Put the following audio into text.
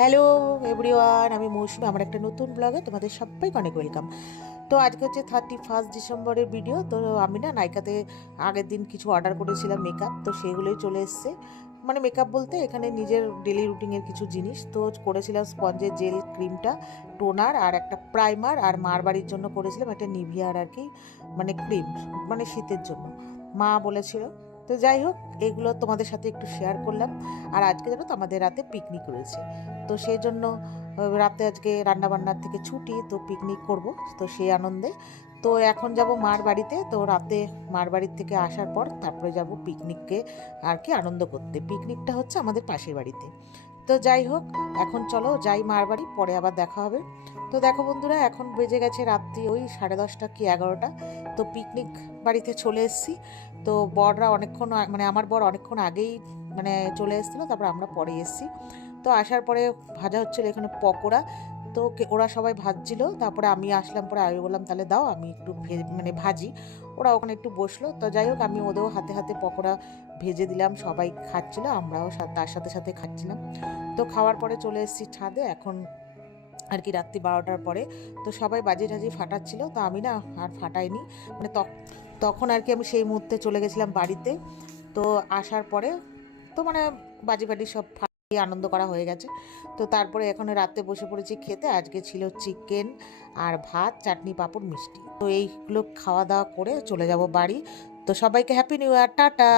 Hello everyone, আমি মৌসুমি। আমার একটা নতুন ব্লগে তোমাদের সবাইকে অনেক ওয়েলকাম। তো আজকে হচ্ছে 31 ডিসেম্বরের ভিডিও। তো আমি না নাইকাতে আগের দিন কিছু অর্ডার করেছিলাম মেকআপ, তো সেগুলোই চলে এসছে। মানে মেকআপ বলতে এখানে নিজের ডেলি রুটিনের কিছু জিনিস। তো করেছিলাম স্পঞ্জের জেল ক্রিমটা, টোনার আর একটা প্রাইমার, আর মার বাড়ির জন্য করেছিলাম একটা নিভিয়ার আর কি, মানে ক্রিম, মানে শীতের জন্য মা বলেছিল। তো যাই হোক, এগুলো তোমাদের সাথে একটু শেয়ার করলাম। আর আজকে জানো তো আমাদের রাতে পিকনিক রয়েছে, তো সেই জন্য রাতে আজকে রান্নাবান্নার থেকে ছুটি, তো পিকনিক করব। তো সেই আনন্দে তো এখন যাব মার বাড়িতে। তো রাতে মার বাড়ির থেকে আসার পর তারপরে যাব পিকনিককে আর কি আনন্দ করতে। পিকনিকটা হচ্ছে আমাদের পাশের বাড়িতে। তো যাই হোক, এখন চলো যাই মার বাড়ি, পরে আবার দেখা হবে। তো দেখো বন্ধুরা, এখন বেজে গেছে রাত্রি ওই 10:30 কি 11টা। তো পিকনিক বাড়িতে চলে এসেছি। তো বররা অনেকক্ষণ মানে আমার বর অনেকক্ষণ আগেই মানে চলে এসেছিলো, তারপর আমরা পরে এসেছি। তো আসার পরে ভাজা হচ্ছিলো এখানে পকোড়া। তো ওরা সবাই ভাজছিল, তারপরে আমি আসলাম, পরে আমি বললাম তাহলে দাও আমি একটু মানে ভাজি। ওরা ওখানে একটু বসলো। তো যাই হোক, আমি ওদেরও হাতে হাতে পকোড়া ভেজে দিলাম, সবাই খাচ্ছিল, আমরাও তার সাথে সাথে খাচ্ছিলাম। তো খাওয়ার পরে চলে এসেছি ছাদে এখন আর কি, রাত্রি 12টার পরে। তো সবাই বাজি টাজি ফাটাচ্ছিল, তো আমি না আর ফাটাইনি। মানে তখন আর কি আমি সেই মুহূর্তে চলে গেছিলাম বাড়িতে। তো আসার পরে তো মানে বাজি ফাটি সব ফাটিয়ে আনন্দ করা হয়ে গেছে। তো তারপরে এখন রাতে বসে পড়েছি খেতে। আজকে ছিল চিকেন আর ভাত, চাটনি, পাঁপড়, মিষ্টি। তো এইগুলো খাওয়া দাওয়া করে চলে যাব বাড়ি। তো সবাইকে হ্যাপি নিউ ইয়ার, টাটা।